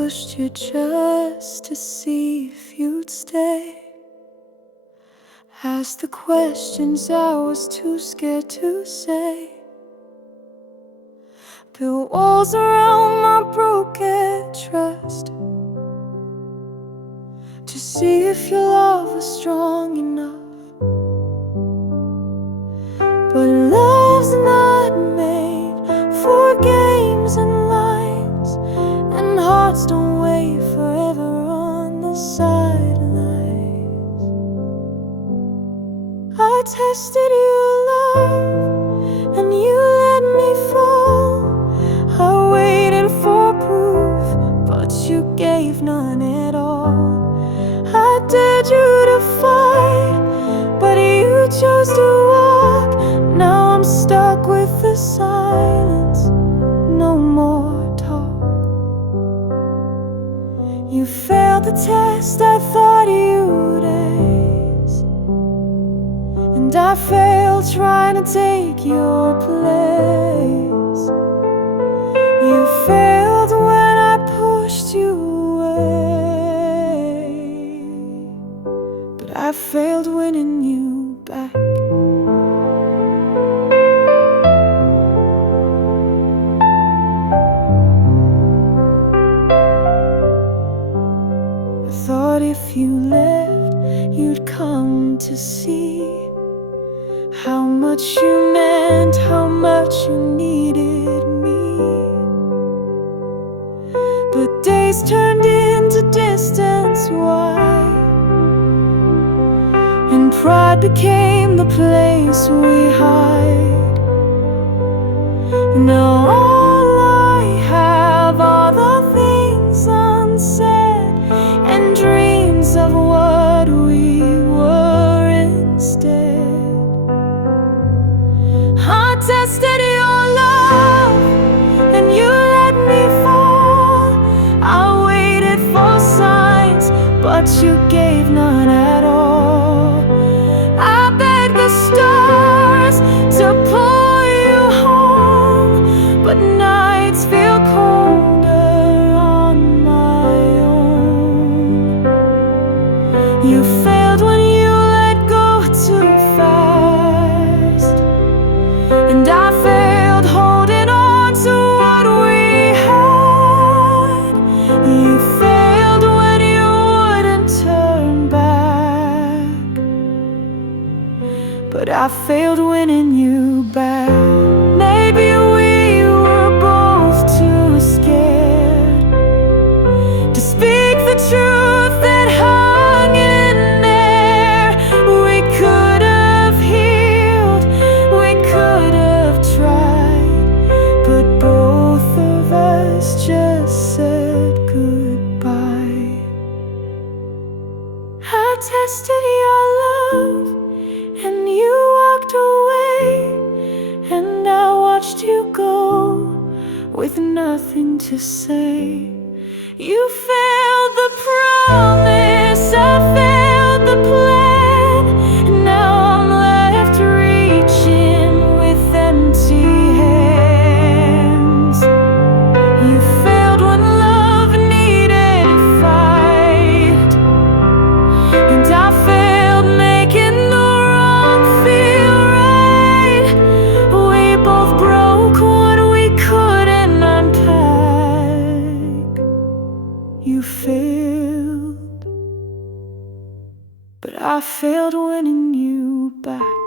pushed you just to see if you'd stay. Asked the questions I was too scared to say. Built walls around my broken trust to see if your love was strong enough. But love's not made for games and lines, and hearts don't wait forever on the sidelines. I tested your love and you let me fall. I waited for proof, but you gave none at all. I dared you to fight, but you chose to walk. Now I'm stuck with the silence, no more talk. You failed the test I thought you'd ace, and I failed trying to take your place. You failed when I pushed you away, but I failed winning you back. I thought if you left, you'd come to see how much you meant, how much you needed me. But days turned into distance wide, and pride became the place we hide. Now all I have are the things unsaid, and dreams of what we were instead. I tested your love and you let me fall. I waited for signs, but you gave none at all. I begged the stars to pull you home, but nights feel colder on my own. You failed when you let go too fast, and I failed holding on to what we had. You failed when you wouldn't turn back, but I failed winning you back. Maybe we were both too scared to speak the truth that hung in there. We could have healed, we could have tried, but both of us just said goodbye. I tested your love and you walked away, and I watched you go with nothing to say. You failed the promise, I failed the plan, and now I'm left reaching with empty hands. You failed when love needed a fight, and I failed making the wrong feel right. We both broke what we couldn't unpack. You failed, but I failed winning you back.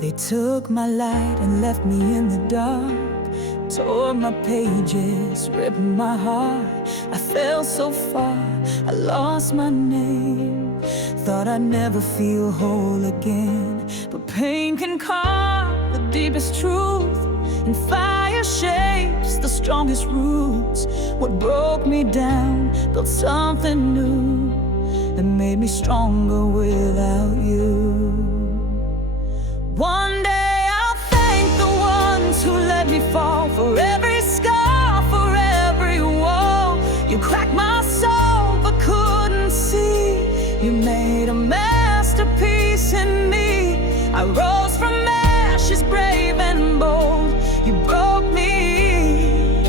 They took my light and left me in the dark, tore my pages, ripped my heart. I fell so far, I lost my name. Thought I'd never feel whole again, but pain can carve the deepest truth, and fire shapes the strongest roots. What broke me down built something new that made me stronger without you. One day I'll thank the ones who let me fall, for every scar, for every wall. You cracked my soul made a masterpiece in me. I rose from ashes, brave and bold. You broke me,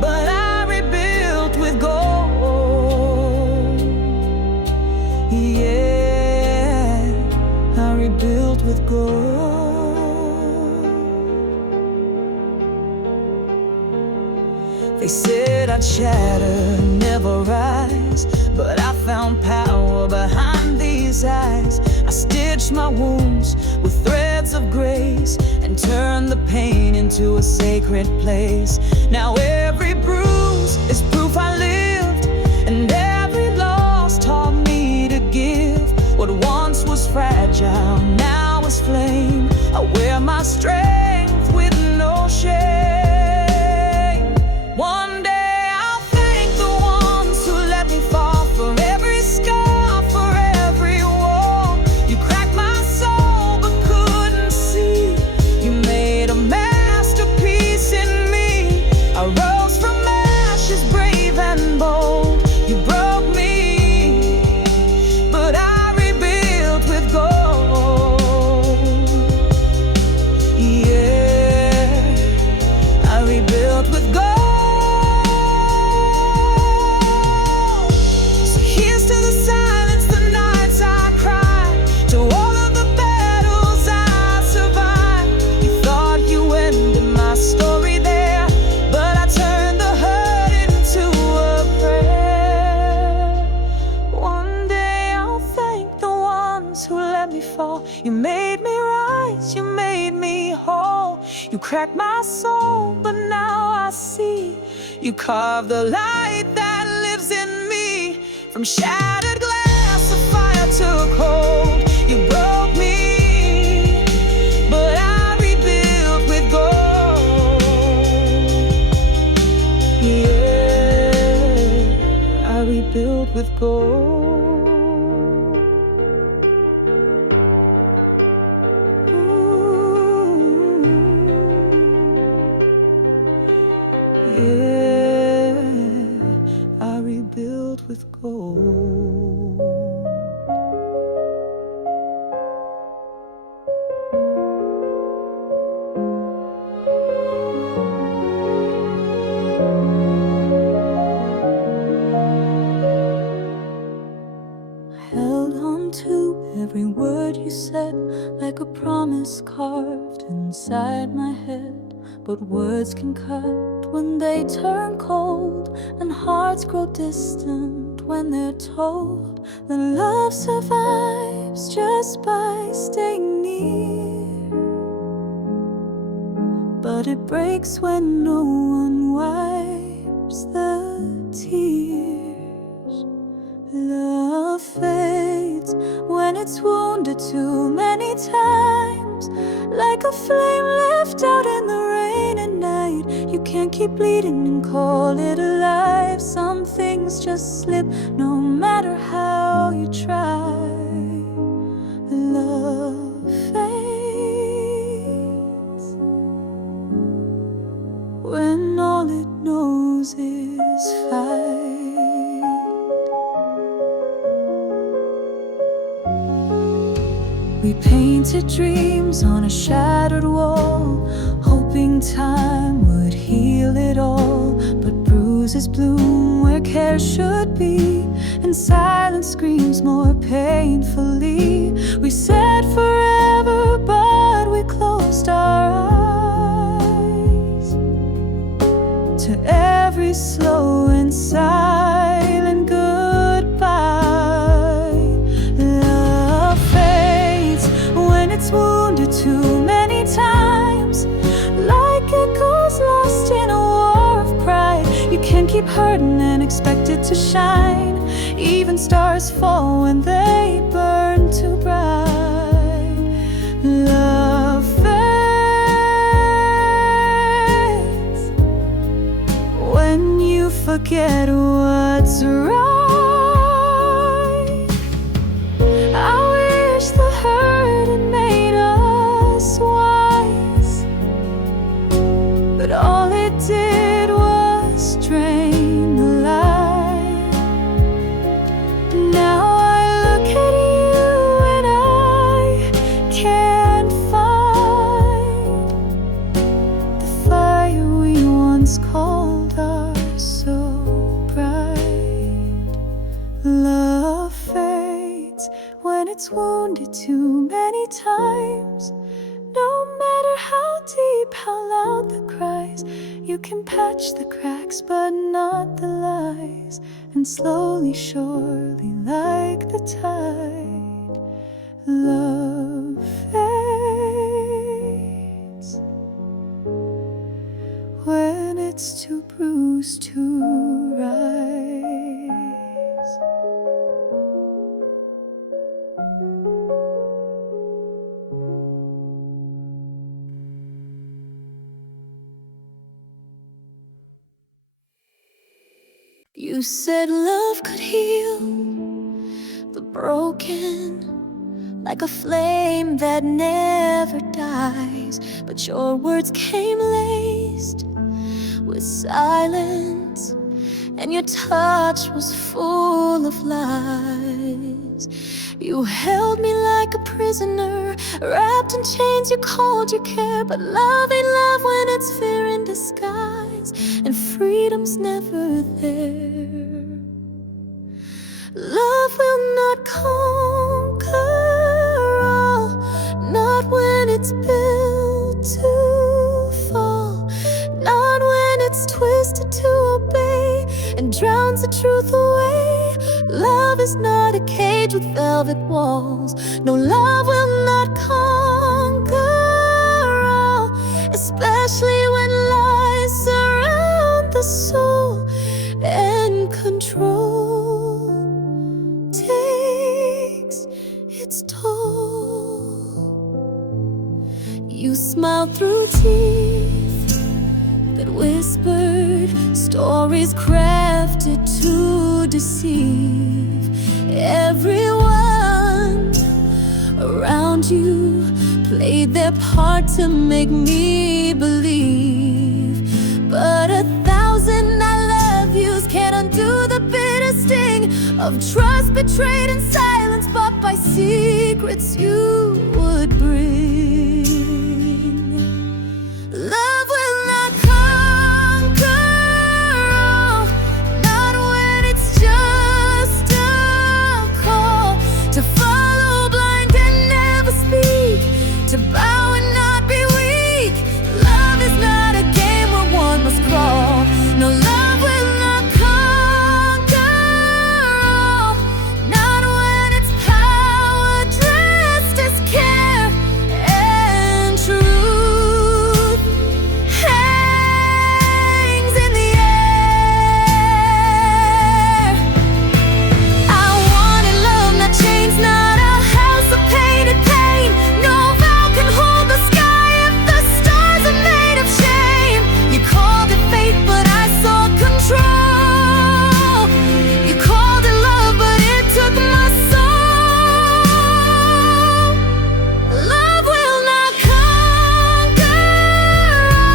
but I rebuilt with gold. Yeah, I rebuilt with gold. They said I'd shatter, never rise, but I found power behind these eyes. I stitched my wounds with threads of grace and turned the pain into a sacred place. Now every bruise is proof I lived, and every loss taught me to give. What once was fragile now is flame. I wear my strength with no shame. One day I'll thank the ones who let me fall, for every scar, for every wall. You cracked my soul but couldn't see. You made a masterpiece in me. I rose from ashes, brave and bold. You broke me, but I rebuilt with gold. Yeah, I rebuilt with gold. You made me rise, you made me whole. You cracked my soul, but now I see. You carved the light that lives in me. From shattered glass, a fire took hold. You broke me, but I rebuilt with gold. Yeah, I rebuilt with gold. Yeah, I rebuilt with gold. Held on to every word you said, like a promise carved inside my head. But words can cut when they turn cold, and hearts grow distant when they're told that love survives just by staying near. But it breaks when no one wipes the tears. Love fades when it's wounded too many times, like a flame left out in the rain at night. You can't keep bleeding and call it alive. Some things just slip no matter how you try. Love fades when all it knows is fight. We painted dreams on a shattered wall, hoping time would heal it all. But bruises bloom where care should be, and silence screams more painfully. We said forever, but we closed our eyes to every slow and silent goodbye. Love fades when it's wounded too many times, like echoes lost in a war of pride. You can't keep hurting and expect it to shine. Even stars fall when they burn too bright. Love fades when you forget what's right. I wish the hurt had made us wise, but all it did was drain the light. Now I look at it's wounded too many times. No matter how deep, how loud the cries, you can patch the cracks but not the lies. And slowly, surely, like the tide, love fades when it's too bruised to rise. You said love could heal the broken, like a flame that never dies. But your words came laced with silence, and your touch was full of lies. You held me like a prisoner, wrapped in chains, you called your care. But love ain't love when it's fear in disguise, and freedom's never there. Love will not conquer all, not when it's built to fall, not when it's twisted to obey and drowns the truth away. Love is not a cage with velvet walls. No, love will not conquer all, especially when lies surround the soul and control takes its toll. You smiled through teeth that whispered stories crafted to deceive. Everyone around you played their part to make me believe. But 1,000 I love yous can't undo the bitter sting of trust betrayed in silence, but by secrets you would bring. Love will not conquer all, not when it's just a call to follow blind and never speak, to bow and not be weak. Love is not a game where one must crawl. No, love will not conquer all, not when it's power dressed as care and truth hangs in the air. I wanted love, not chains, not a house of painted pain. No vow can hold the sky if the stars are made of shame. You called it fate, but I saw control. You called it love, but it took my soul. Love will not conquer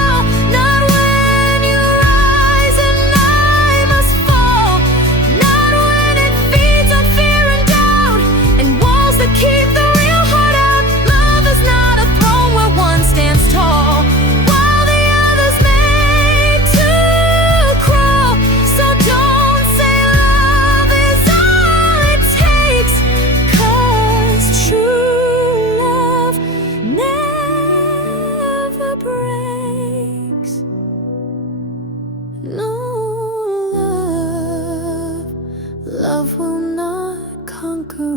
all, not when you rise and I must fall, not when it feeds on fear and doubt and walls that keep the real heart out. Love is not a throne where one stands tall while the others make to crawl. So don't say love is all it takes, 'cause true love never breaks. No, love will not conquer all.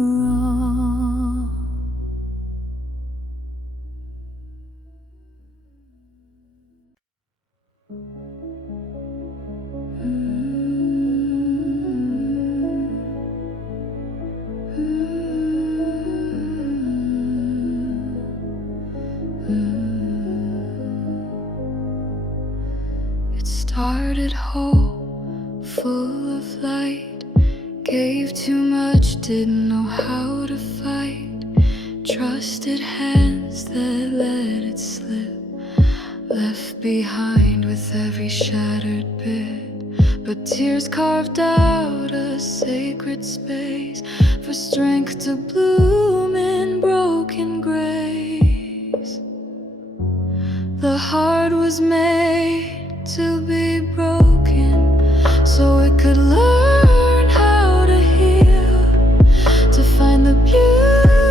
It started whole, full of light, gave too much, didn't know how to fight, trusted hands that let it slip, left behind with every shattered bit. But tears carved out a sacred space for strength to bloom in broken grace. The heart was made to be broken so it could learn how to heal, to find the beauty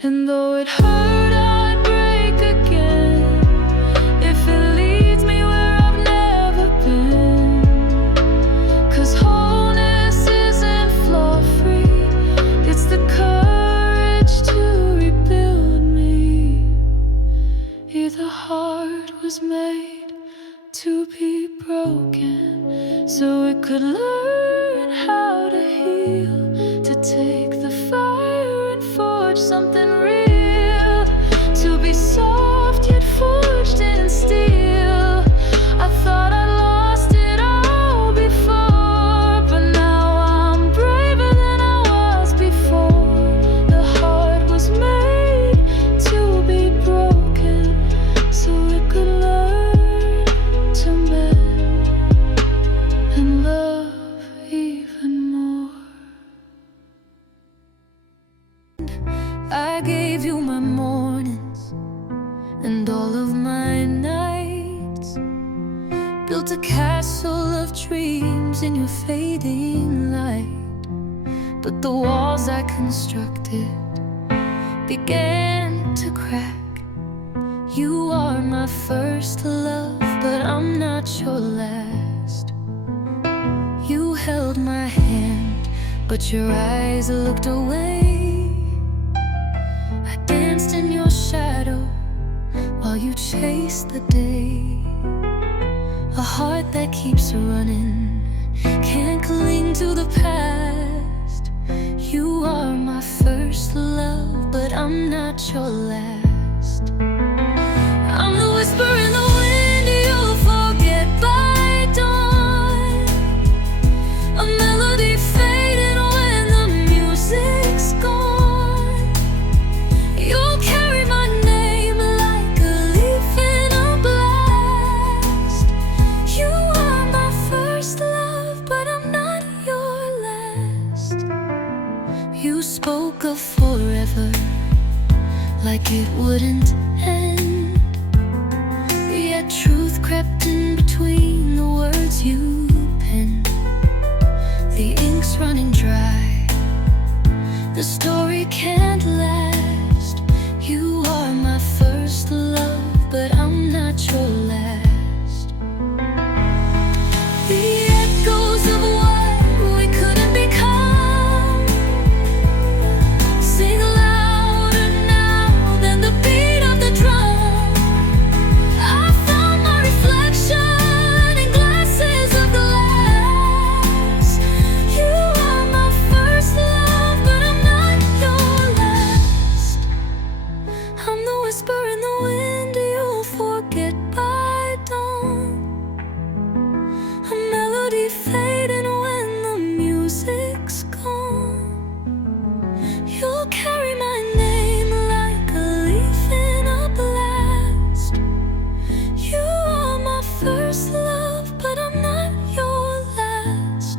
And though it hurt, I'd break again if it leads me where I've never been. 'Cause wholeness isn't flaw-free, it's the courage to rebuild me. Yeah, the heart was made to be broken so it could learn how to heal, to take the fire and forge something real, to be soft yet forged in steel. I thought I lost it all before, but now I'm braver than I was before. The heart was made to be broken so it could learn to mend and love even more. I gave you my mornings and all of my nights, built a castle of dreams in your fading light. But the walls I constructed began to crack. You are my first love, but I'm not your last. You held my hand, but your eyes looked away. I danced in your shadow while you chased the day. A heart that keeps running can't cling to the past. You are my first love, but I'm not your last. I'm the whisper in the wind you'll forget by dawn, a melody fading when the music's gone. You'll carry my name like a leaf in a blast. You are my first love, but I'm not your last. You spoke of forever like it wouldn't end, yet truth crept in between the words you penned. The ink's running dry, the story can't last. You are my first love, but I'm not your last. The echoes of what we couldn't become sing louder now than the beat of the drum. I found my reflection in glasses of glass. You are my first love, but I'm not your last. I'm the whisper in the wind you'll forget by dawn, a melody fading when the music's gone. You'll carry my name like a leaf in a blast. You are my first love, but I'm not your last.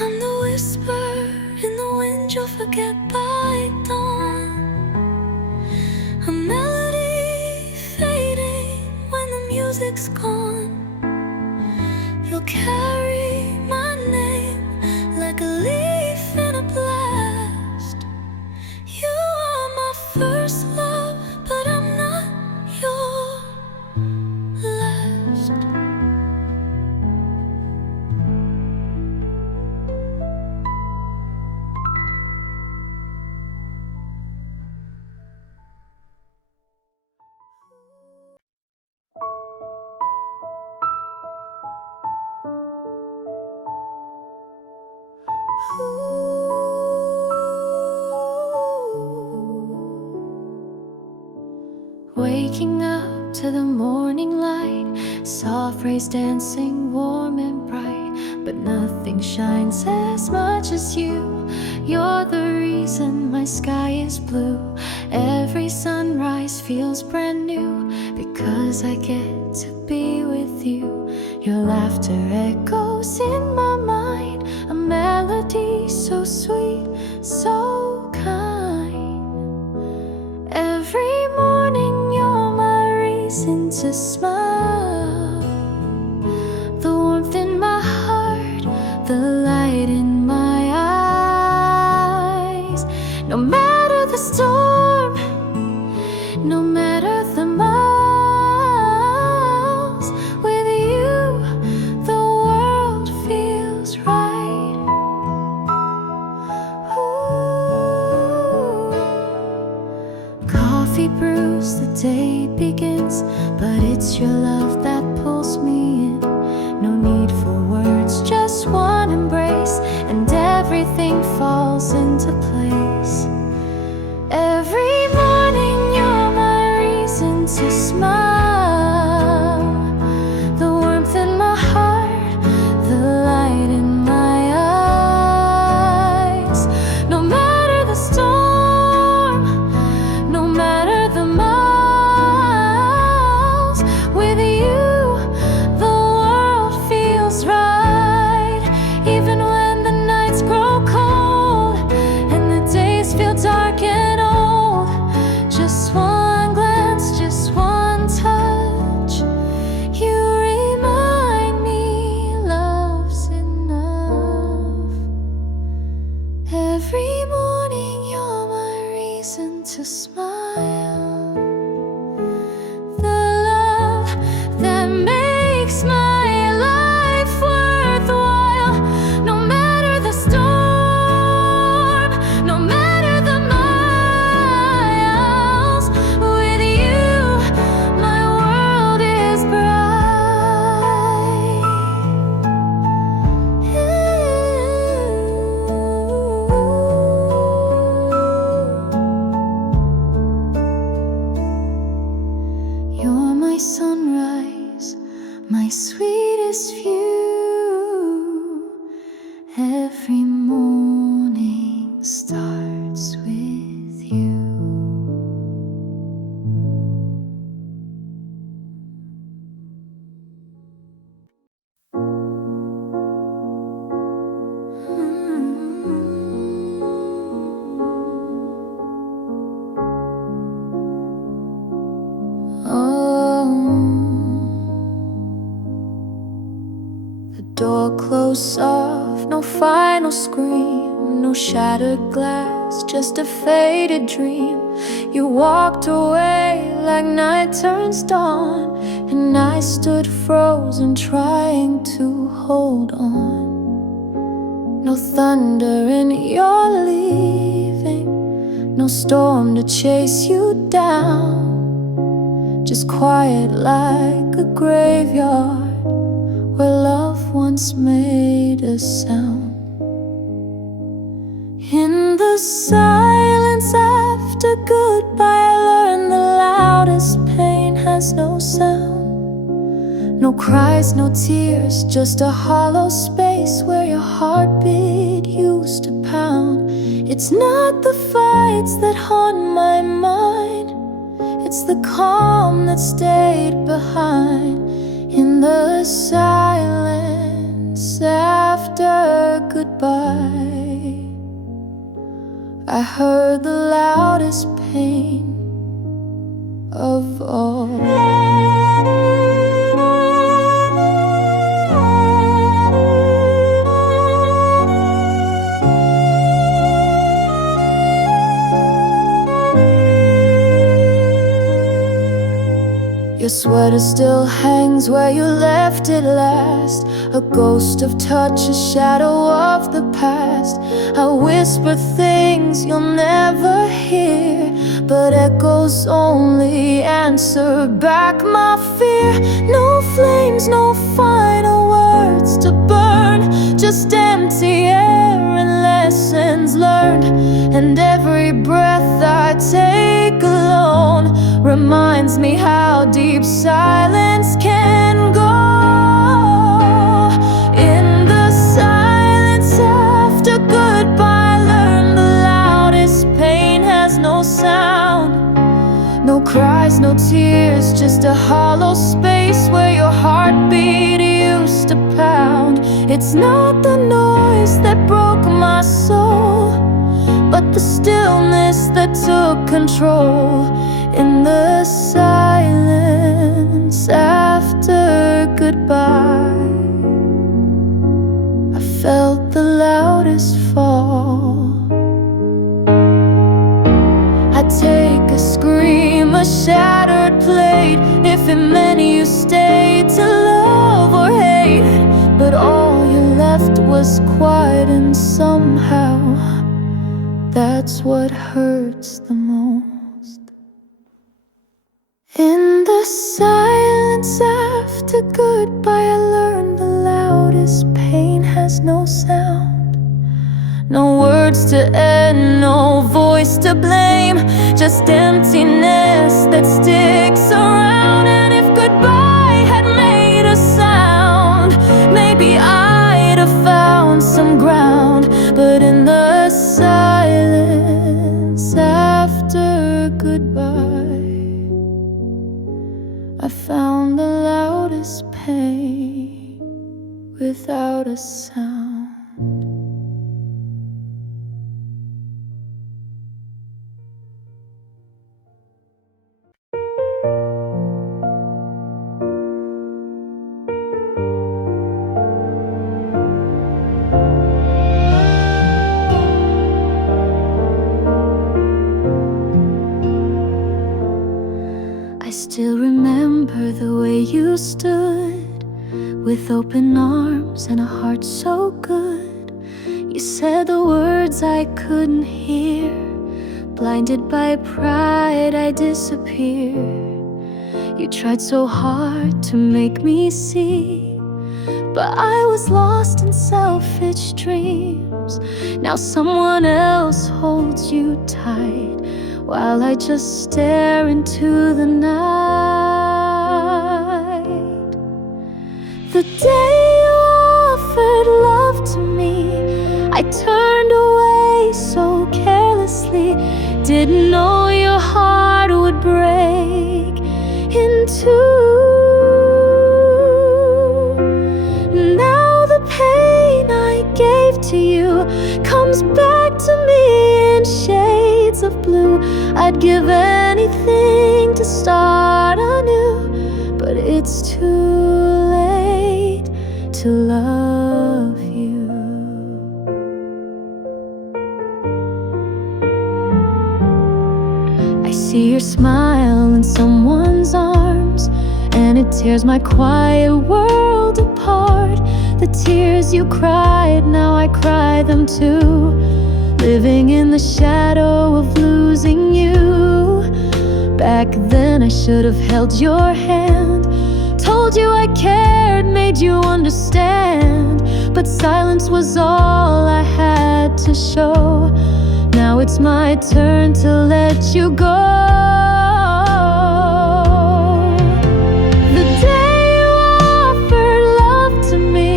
I'm the whisper in the wind you'll forget by dawn, a melody fading when the music's gone. You'll carry my name like a leaf in a blast. You are my first love, but I'm not your last. Waking up to the morning light, soft rays dancing warm and bright, but nothing shines as much as you. You're the reason my sky is blue. Every sunrise feels brand new, because I get to be with you. Your laughter echoes in my mind, a melody so sweet, so kind. Every morning you're my reason to smile, the warmth in my heart, the light in my eyes. No matter the storm, no matter the miles, with you the world feels right. Ooh. Coffee brews, the day begins, but it's your love that pulls me in. No need for words, just one embrace, and everything falls into place. Every morning you're my reason to smile, the warmth in my heart, the light in my eyes. No matter the storm, no matter the miles, with you the world feels right. Even when the nights grow cold and the days feel dark and old, just one glance, just one touch, you remind me love's enough. Every morning you're my reason to smile, the love that makes my life worthwhile. No matter the storm, no matter the miles, with you my world is bright. You're my sunrise, my sweetest view. Every morning starts with you. The door closed soft, no final scream, no shattered glass, just a faded dream. You walked away like night turns dawn, and I stood frozen trying to hold on. No thunder in your leaving, no storm to chase you down, just quiet like a graveyard where love once made a sound. In the silence after goodbye, I learned the loudest pain has no sound. No cries, no tears, just a hollow space where your heartbeat used to pound. It's not the fights that haunt my mind, it's the calm that stayed behind. In the silence after goodbye, I heard the loudest pain of all. Your sweater still hangs where you left it last, a ghost of touch, a shadow of the past. I whisper things you'll never hear, but echoes only answer back my fear. No flames, no final words to burn, just empty air and lessons learned. And every breath I take alone reminds me how deep silence can go. In the silence after goodbye, learn the loudest pain has no sound. No cry, eyes, no tears, just a hollow space where your heartbeat used to pound. It's not the noise that broke my soul, but the stillness that took control. In the silence after goodbye, I felt the loudest fall. I'd take a scream, a shattered plate, if it meant you stayed to love or hate. But all you left was quiet, and somehow that's what hurts the most. In the silence after goodbye, I learned the loudest pain has no sound. No words to end, no voice to blame, just emptiness that sticks around. And if goodbye had made a sound, maybe I'd have found some ground. But in the silence after goodbye, I found the loudest pain without a sound. I still remember the way you stood, with open arms and a heart so good. You said the words I couldn't hear, blinded by pride I disappear. You tried so hard to make me see, but I was lost in selfish dreams. Now someone else holds you tight, while I just stare into the night. The day you offered love to me, I turned away so carelessly. Didn't know your heart would break in two. Now the pain I gave to you comes back to me in shades of blue. I'd give anything to start anew, but it's too late to love you. I see your smile in someone's arms, and it tears my quiet world apart. The tears you cried, now I cry them too, living in the shadow of losing you. Back then I should have held your hand, told you I cared, made you understand. But silence was all I had to show. Now it's my turn to let you go. The day you offered love to me,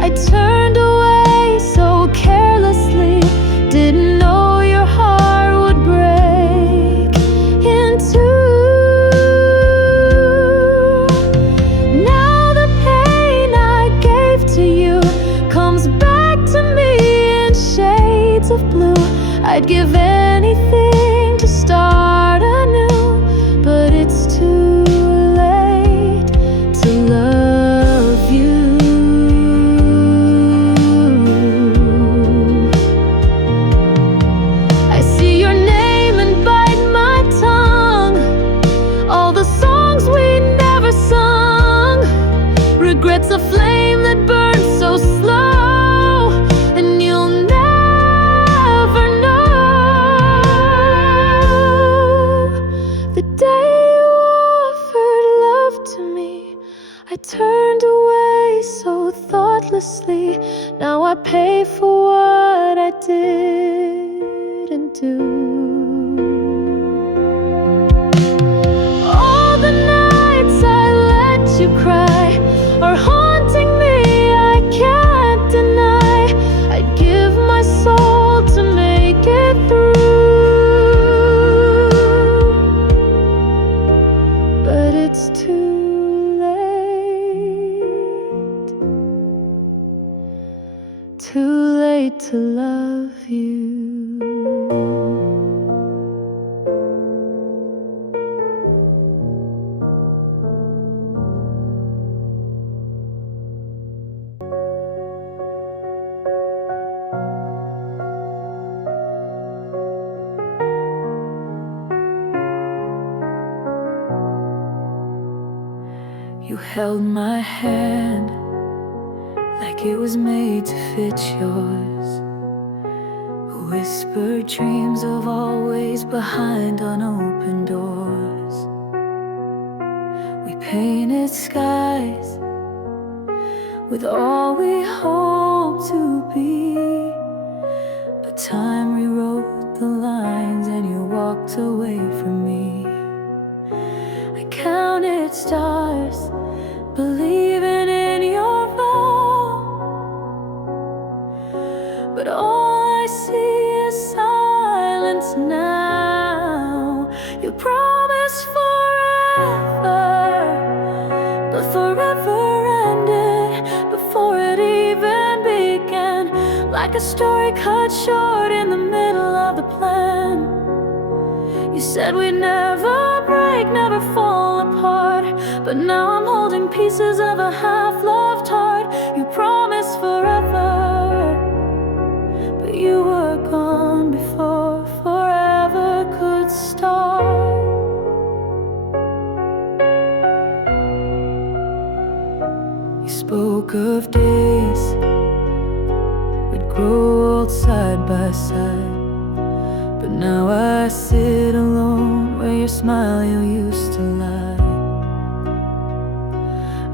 I turned away so carelessly. Didn't know your heart would break in two. Now the pain I gave to you comes back to me in shades of blue. I'd give anything to start anew, but it's too late to love you. I see your name and bite my tongue, all the songs we never sung. Regrets a flame that burns so slow, and you'll never know. The day you offered love to me, I turned away so thoughtlessly. Now I pay for what I didn't do. All the nights I let you cry are haunting me, I can't deny. I'd give my soul to make it through. to love you. You held my hand like it was made to fit yours. Whispered dreams of always behind unopened doors. We painted skies with all we hope to be, but time rewrote the lines and you walked away from me. I counted stars, believing in your vow, but all I see is silence now. You promised forever, but forever ended before it even began. Like a story cut short in the middle of the plan. You said we'd never break, never fall apart, but now I'm holding pieces of a half-loved heart. You promised forever, but you were gone before forever could start. You spoke of days we'd grow old side by side, but now I sit alone where your smile you used to lie.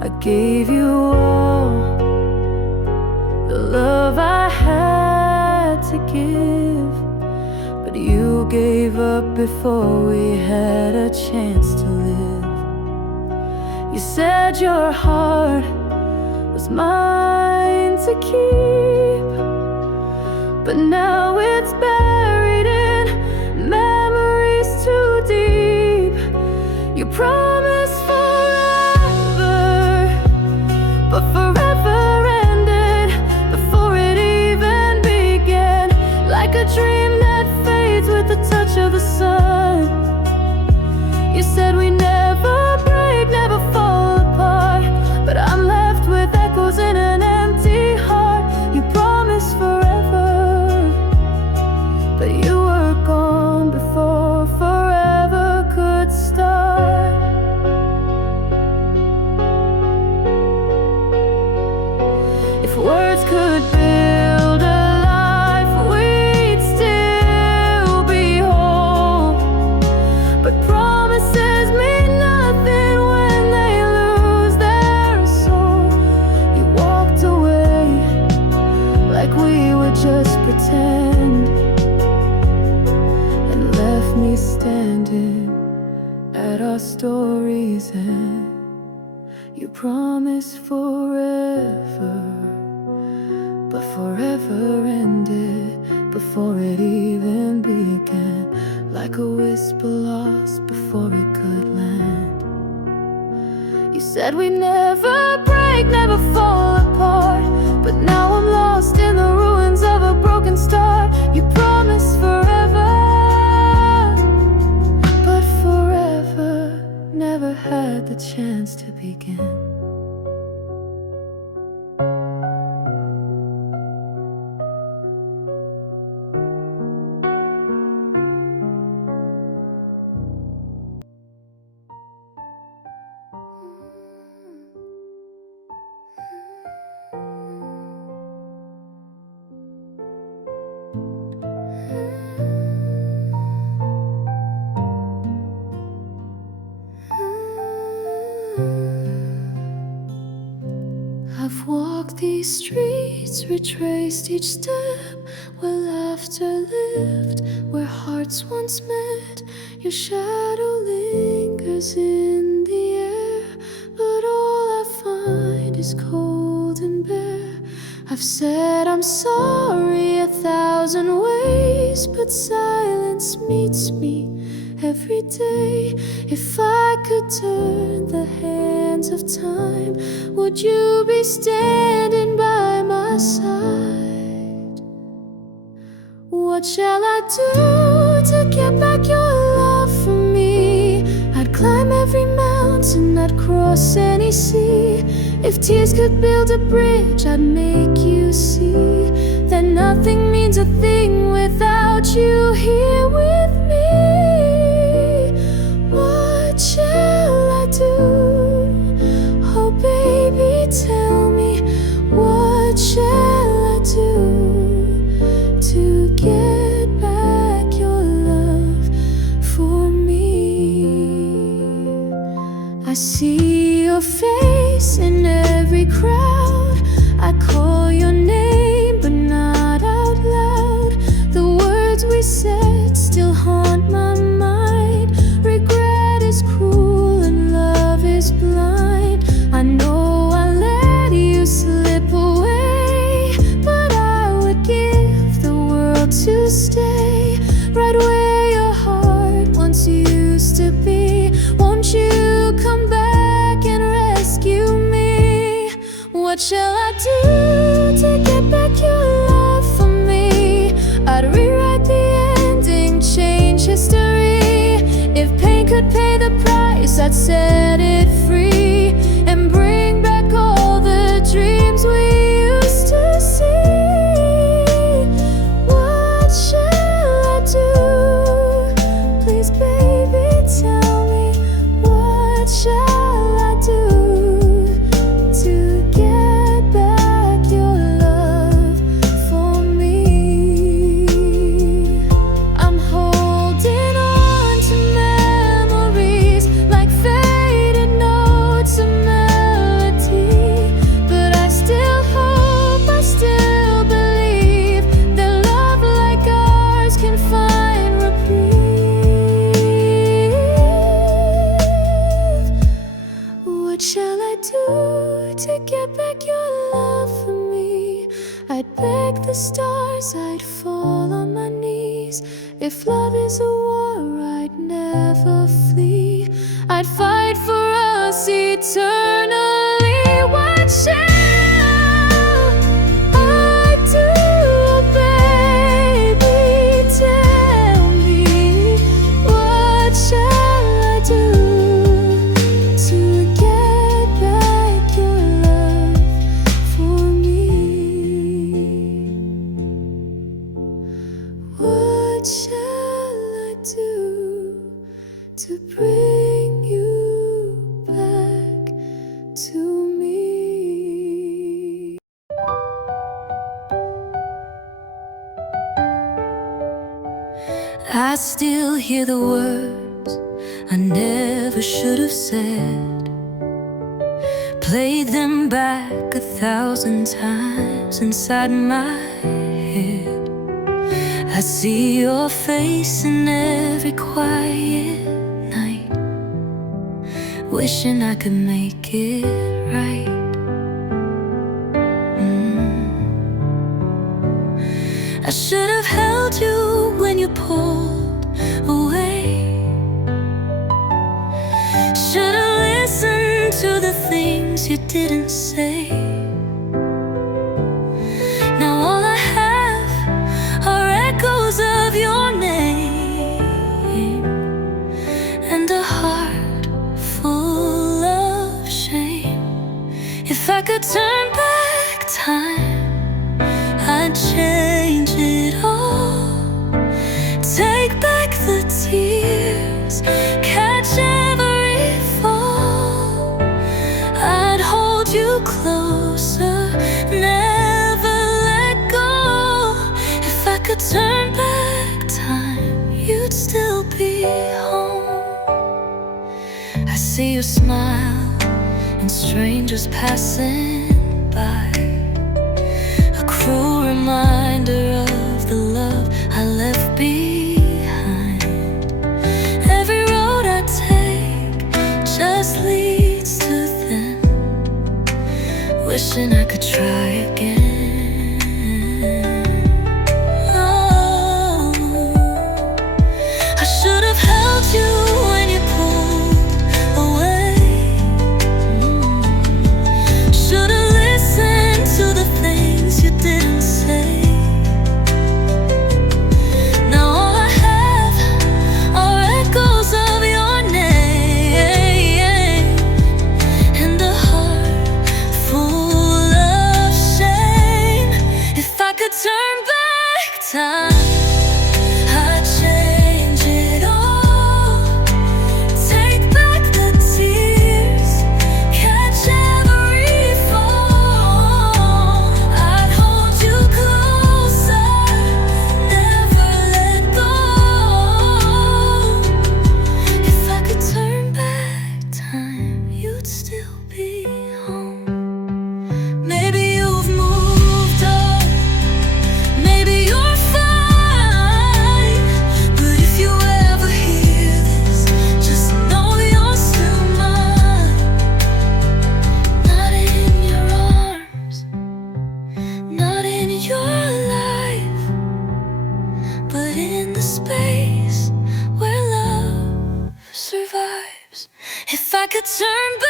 I gave you all the love I had to give, but you gave up before we had a chance to live. You said your heart was mine to keep, but now it's buried in memories too deep. You promised forever, but forever ended before it even began. Like a dream that fades with the touch of the sun. You said we never break, never fall apart, but I'm left with echoes in an empty heart. You promised forever, but you were gone before forever could start. If words could build a life, we'd still be whole, but promises mean nothing when they lose their soul. You walked away like we would just pretend, and left me standing at our story's end. You promised forever, but forever ended before it even began. Like a whisper lost before it could land. You said we'd never break, never fall apart, but now I'm lost in the ruins of a broken start. You promised forever, but forever never had the chance to begin. I've walked these streets, retraced each step, where laughter lived, where hearts once met. Your shadow lingers in the air, but all I find is cold and bare. I've said I'm sorry 1,000 ways, but silence meets me every day. If I could turn the hands of time, would you be standing by my side? shall I do to get back your love from me? I'd climb every mountain, I'd cross any sea. If tears could build a bridge, I'd make you see that nothing means a thing without you here with me. What shall I do? Oh baby, tell me, what shall I do to get back your love for me? I see your face in every crowd. I call your name but not out loud. The words we said still haunt my mind. Regret is cruel and love is blind. I know I let you slip away, but I would give the world to stay right where your heart once used to be. Won't you come back and rescue me? What shall I do to get back your love from me? I'd rewrite the ending, change history. If pain could pay the price, I'd set it free and bring back all the dreams we used to see. What shall I do? Please baby, tell me, what shall I do to get back your love for me? I'm holding on to memories like faded notes of melody, but I still hope, I still believe that love like ours can find reprieve. What shall I do to get back your love for me? I'd beg the stars, I'd fall on my knees. If love is a war, I'd never flee. I'd fight for us eternally. What shall I do, baby? Tell me, what shall I do to get back your love for me? What shall I do to bring you back to me? I still hear the words I never should have said. Played them back 1,000 times inside my head. I see your face in every quiet night, wishing I could make it right. I should have held you when you pulled away. Should have listened to the things you didn't say. Now all I have are echoes of your name and a heart full of shame. If I could turn back time, I'd change it all. Take back the tears, catch every fall. I'd hold you closer, never let go. If I could turn back time, you'd still be home. I see your smile and strangers passing by, a cruel reminder of the love I left behind. Every road I take just leads to them, wishing I could try again. Oh, I should have held you when you pulled away. Should have listened to the things you didn't say. turn back.